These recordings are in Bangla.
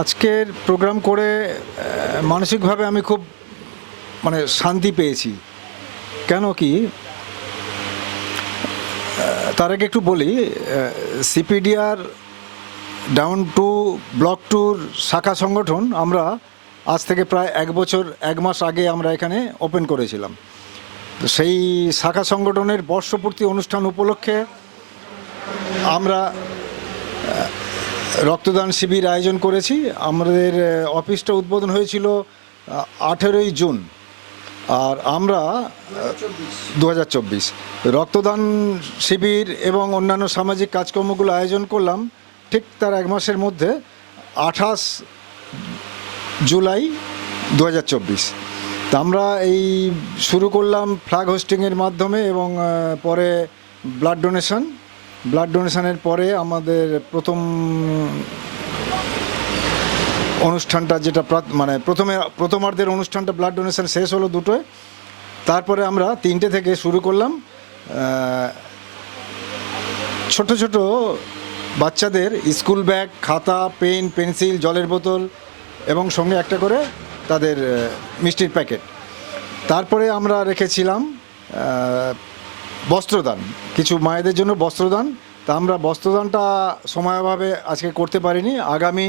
আজকের প্রোগ্রাম করে মানসিকভাবে আমি খুব মানে শান্তি পেয়েছি। কেন কি তার আগে একটু বলি সিপিডিআর ডাউন টু ব্লক টুর শাখা সংগঠন আমরা আজ থেকে প্রায় এক বছর, এক মাস আগে আমরা এখানে ওপেন করেছিলাম। তো সেই শাখা সংগঠনের বর্ষপূর্তি অনুষ্ঠান উপলক্ষে আমরা রক্তদান শিবির আয়োজন করেছি। আমাদের অফিসটা উদ্বোধন হয়েছিল আঠেরোই জুন। আর আমরা দু হাজার চব্বিশ। রক্তদান শিবির এবং অন্যান্য সামাজিক কাজকর্মগুলো আয়োজন করলাম, ঠিক তার এক মাসের মধ্যে, আঠাশ জুলাই দু হাজার চব্বিশ। তা আমরা এই শুরু করলাম ফ্ল্যাগ হোস্টিংয়ের মাধ্যমে এবং পরে ব্লাড ডোনেশন ব্লাড ডোনেশনের পরে আমাদের প্রথম অনুষ্ঠানটা যেটা মানে প্রথমে, প্রথমার্ধের অনুষ্ঠানটা ব্লাড ডোনেশন শেষ হলো দুটোয়। তারপরে আমরা তিনটে থেকে শুরু করলাম। ছোট ছোট বাচ্চাদের স্কুল ব্যাগ, খাতা, পেন, পেন্সিল, জলের বোতল এবং সঙ্গে একটা করে তাদের মিষ্টির প্যাকেট। তারপরে আমরা রেখেছিলাম বস্ত্রদান। কিছু মায়েদের জন্য বস্ত্রদান। তা আমরা বস্ত্রদানটা সময়ভাবে আজকে করতে পারিনি। আগামী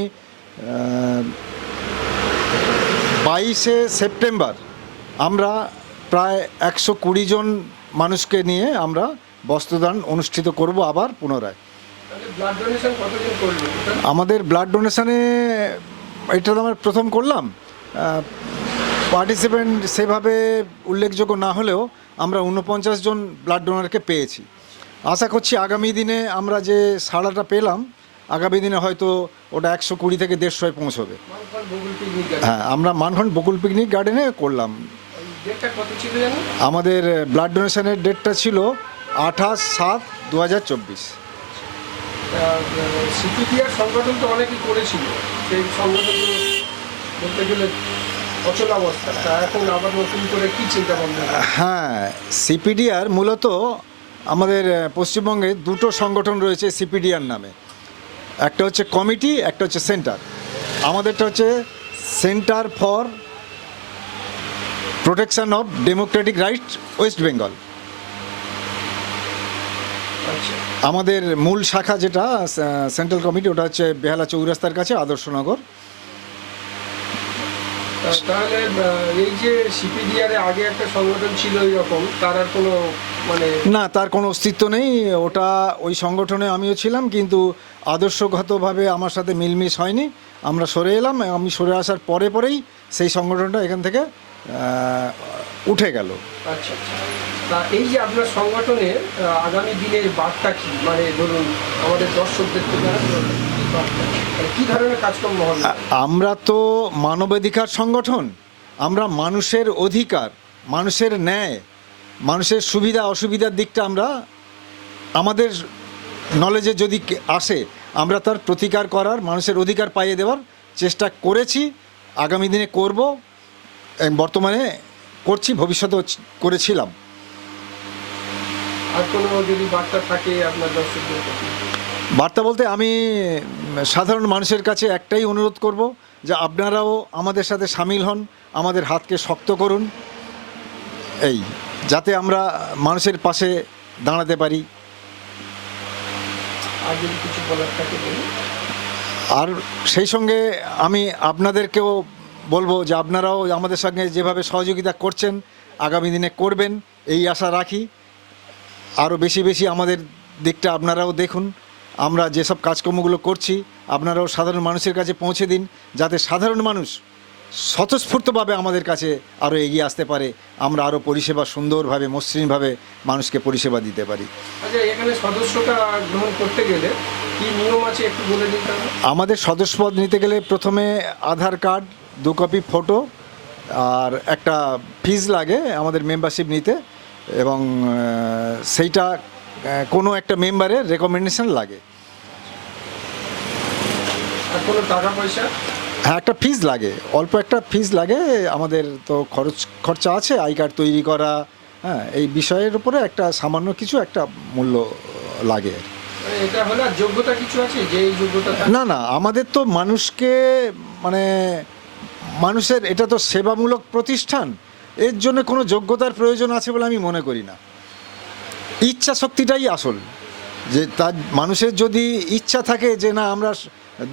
বাইশে সেপ্টেম্বর আমরা প্রায় একশো কুড়ি জন মানুষকে নিয়ে আমরা বস্ত্রদান অনুষ্ঠিত করব আবার পুনরায়। আমাদের ব্লাড ডোনেশনে এটা তো আমরা প্রথম করলাম। পার্টিসিপেন্ট সেভাবে উল্লেখযোগ্য না হলেও আমরা উনপঞ্চাশ জন ব্লাড ডোনারকে পেয়েছি। আশা করছি আগামী দিনে আমরা যে সাড়াটা পেলাম আগামী দিনে হয়তো ওটা একশো কুড়ি থেকে দেড়শোয় পৌঁছবে। হ্যাঁ আমরা মানখন্ড বকুল পিকনিক গার্ডেনে করলাম। আমাদের ব্লাড ডোনেশনের ডেটটা ছিল আঠাশ সাত দু হাজার চব্বিশ সংগঠন তো অনেকেই করেছিল। সেই সংগঠন বলতে গেলে অচল অবস্থা। এখন আবার নতুন করে কি চিন্তা ভাবনা? হ্যাঁ সিপিডিআর মূলত আমাদের পশ্চিমবঙ্গে দুটো সংগঠন রয়েছে সিপিডিআর নামে। একটা হচ্ছে কমিটি একটা হচ্ছে সেন্টার। আমাদেরটা হচ্ছে centre for protection of democratic right West Bengal. আচ্ছা। আমাদের মূল শাখা যেটা সেন্ট্রাল কমিটি ওটা হচ্ছে বেহালা চৌরাস্তার কাছে আদর্শনগর তাহলে এই যে সিপিডিআর আগে একটা সংগঠন ছিল এরকম তার আর কোনো মানে না তার কোনো অস্তিত্ব নেই। ওটা ওই সংগঠনে আমিও ছিলাম কিন্তু আদর্শগতভাবে আমার সাথে মিলমিশ হয়নি। আমরা সরে এলাম আমি সরে আসার পরে পরেই সেই সংগঠনটা এখান থেকে উঠে গেল। আচ্ছা আচ্ছা। তা এই যে আপনার সংগঠনের আগামী দিনের বার্তা কি? মানে ধরুন আমাদের দর্শকদের থেকে আমরা তো মানবাধিকার সংগঠন। আমরা মানুষের অধিকার, মানুষের ন্যায়, মানুষের সুবিধা, অসুবিধার দিকটা আমরা, আমাদের নলেজে যদি আসে, আমরা তার প্রতিকার করার, মানুষের অধিকার পাইয়ে দেওয়ার চেষ্টা করেছি, আগামী দিনে করব বর্তমানে করছি, ভবিষ্যতেও করেছিলাম। আর কোনো যদি বার্তা থাকে আপনার দর্শকদের বার্তা বলতে আমি সাধারণ মানুষের কাছে একটাই অনুরোধ করব যে আপনারাও আমাদের সাথে সামিল হন আমাদের হাতকে শক্ত করুন। এই যাতে আমরা মানুষের পাশে দাঁড়াতে পারি। আর সেই সঙ্গে আমি আপনাদেরকেও বলব যে আপনারাও আমাদের সঙ্গে যেভাবে সহযোগিতা করছেন আগামী দিনে করবেন এই আশা রাখি। আরও বেশি বেশি আমাদের দিকটা আপনারাও দেখুন। আমরা যেসব কাজকর্মগুলো করছি আপনারাও সাধারণ মানুষের কাছে পৌঁছে দিন যাতে সাধারণ মানুষ স্বতঃস্ফূর্তভাবে আমাদের কাছে আরও এগিয়ে আসতে পারে। আমরা আরও পরিষেবা সুন্দরভাবে মসৃণভাবে মানুষকে পরিষেবা দিতে পারি। আচ্ছা এখানে সদস্যতা গ্রহণ করতে গেলে কি নিয়ম আছে একটু বলে দিন আমাদের সদস্যপদ নিতে গেলে প্রথমে আধার কার্ড দু কপি ফটো আর একটা ফিজ লাগে আমাদের মেম্বারশিপ নিতে এবং সেইটা কোনো একটা মেম্বারের রেকমেন্ডেশন লাগে। কোনো টাকা পয়সা? হ্যাঁ একটা ফিজ লাগে। অল্প একটা ফিজ লাগে আমাদের তো খরচ খরচা আছে আই কার্ড তৈরি করা হ্যাঁ এই বিষয়ের উপরে একটা সামান্য কিছু একটা মূল্য লাগে। মানে এটা হলে আর যোগ্যতা কিছু আছে? যে যোগ্যতা না না আমাদের তো মানুষকে মানে মানুষের এটা তো সেবামূলক প্রতিষ্ঠান। এর জন্য কোনো যোগ্যতার প্রয়োজন আছে বলে আমি মনে করি না। ইচ্ছা শক্তিটাই আসল। যে তার মানুষের যদি ইচ্ছা থাকে যে না আমরা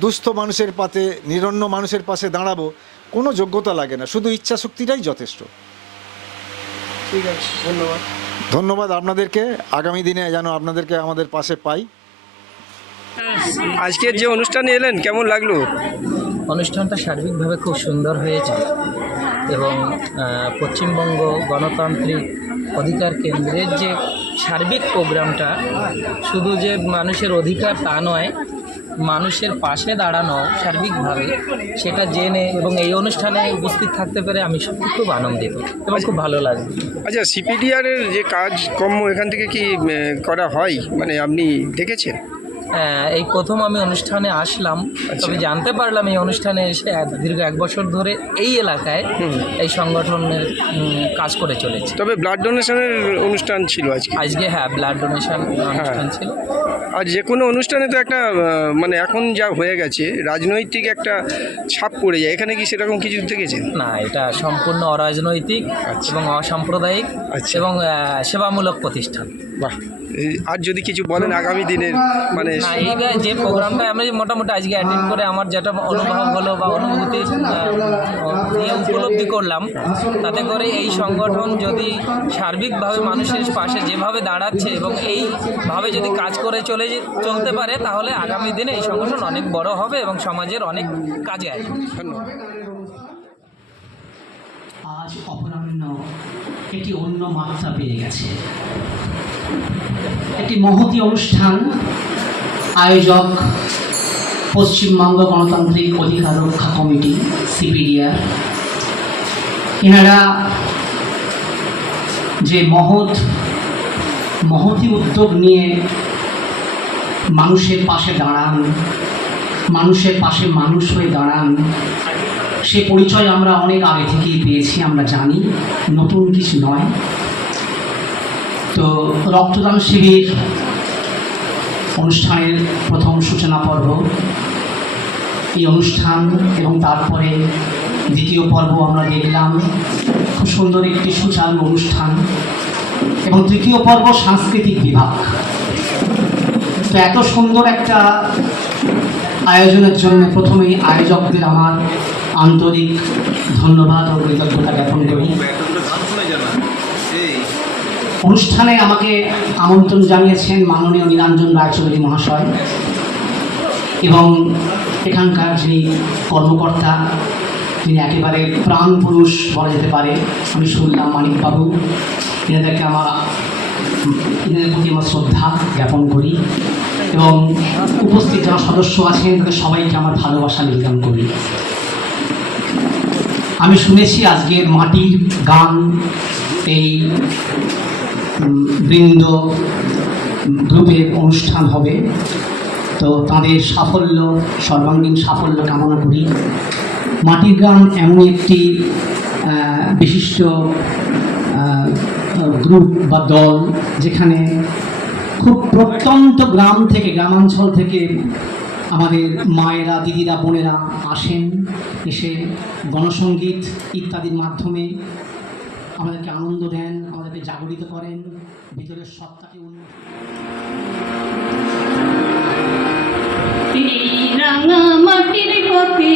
দুস্থ মানুষের পাতে নিরন্ন মানুষের পাশে দাঁড়াবো কোনো যোগ্যতা লাগে না শুধু ইচ্ছা শক্তিটাই যথেষ্ট। ঠিক আছে ধন্যবাদ। ধন্যবাদ আপনাদেরকে আগামী দিনে যেন আপনাদেরকে আমাদের পাশে পাই। আজকের যে অনুষ্ঠানে এলেন কেমন লাগল? অনুষ্ঠানটা সার্বিকভাবে খুব সুন্দর হয়েছে এবং পশ্চিমবঙ্গ গণতান্ত্রিক অধিকার কেন্দ্রের যে সার্বিক প্রোগ্রামটা শুধু যে মানুষের অধিকার তা নয় মানুষের পাশে দাঁড়ানো সার্বিকভাবে সেটা জেনে এবং এই অনুষ্ঠানে উপস্থিত থাকতে পেরে আমি সত্যি খুব আনন্দিত এবং খুব ভালো লাগে। আচ্ছা সিপিডিআর এর যে কাজকর্ম এখান থেকে কি করা হয়? মানে আপনি দেখেছেন? হ্যাঁ, এই প্রথম আমি অনুষ্ঠানে আসলাম তবে জানতে পারলাম এই অনুষ্ঠানে এসে দীর্ঘ এক বছর ধরে এই এলাকায় এই সংগঠনের কাজ করে চলেছে। তবে ব্লাড ডোনেশনের অনুষ্ঠান ছিল আজকে। আজকে হ্যাঁ ব্লাড ডোনেশন অনুষ্ঠান ছিল। আর যে কোনো অনুষ্ঠানে তো একটা মানে এখন যা হয়ে গেছে রাজনৈতিক একটা ছাপ পড়ে যায়। এখানে কি সেরকম কিছু দেখেছেন? না এটা সম্পূর্ণ অরাজনৈতিক এবং অসাম্প্রদায়িক আচ্ছা। এবং সেবামূলক প্রতিষ্ঠান। বাহ। আর যদি কিছু বলেন আগামী দিনের মানে যে- যে প্রোগ্রামটা আমি মোটামুটি আজকে অ্যাটেন্ড করে আমার যেটা অনুভব হলো বা অনুভূতি নিয়ে উপলব্ধি করলাম তাতে করে এই সংগঠন যদি সার্বিকভাবে মানুষের পাশে যেভাবে দাঁড়াচ্ছে এবং এইভাবে যদি কাজ করে চলে চলতে পারে তাহলে আগামী দিনে এই সংগঠন অনেক বড় হবে এবং সমাজের অনেক কাজে আসবে। ধন্যবাদ আজ অপরাহ্ন একটি অন্য মাত্রা পেয়ে গেছে। একটি মহতি অনুষ্ঠান আয়োজক পশ্চিমবঙ্গ গণতান্ত্রিক অধিকার রক্ষা কমিটি, সিপিডিআর। এনারা যে মহৎ, মহতি উদ্যোগ নিয়ে মানুষের পাশে দাঁড়ান, মানুষের পাশে মানুষ হয়ে দাঁড়ান, সে পরিচয় আমরা অনেক আগে থেকেই পেয়েছি, আমরা জানি, নতুন কিছু নয়। তো রক্তদান শিবির অনুষ্ঠানের প্রথম সূচনা পর্ব। এই অনুষ্ঠান এবং তারপরে দ্বিতীয় পর্ব আমরা দেখলাম। খুব সুন্দর একটি সুচারু অনুষ্ঠান এবং তৃতীয় পর্ব সাংস্কৃতিক বিভাগ। তো এত সুন্দর একটা আয়োজনের জন্য প্রথমেই আয়োজকদের আমার আন্তরিক ধন্যবাদ ও কৃতজ্ঞতা জ্ঞাপন করি। অনুষ্ঠানে আমাকে আমন্ত্রণ জানিয়েছেন মাননীয় নিরঞ্জন রায়চৌধুরী মহাশয় এবং এখানকার যিনি কর্মকর্তা, তিনি একেবারে প্রাণ পুরুষ বলা যেতে পারে, আমি শুনলাম মানিকবাবু এনাদেরকে আমার এদের প্রতি আমার শ্রদ্ধা জ্ঞাপন করি এবং উপস্থিত যারা সদস্য আছেন, তাদের সবাইকে আমার ভালোবাসা নিবেদন করি। আমি শুনেছি আজকের মাটির গান, এই বৃন্দ গ্রুপের অনুষ্ঠান হবে। তো তাদের সাফল্য, সর্বাঙ্গীন সাফল্য কামনা করি। মাটির গান এমন একটি বিশিষ্ট গ্রুপ বা দল যেখানে খুব প্রত্যন্ত গ্রাম থেকে, গ্রামাঞ্চল থেকে আমাদের মায়েরা, দিদিরা, বোনেরা আসেন, এসে গণসঙ্গীত ইত্যাদির মাধ্যমে আনন্দ দেন আমাদেরকে জাগরিত করেন ভিতরের সত্তাকে উন্নত এই রাঙা মাটির পথে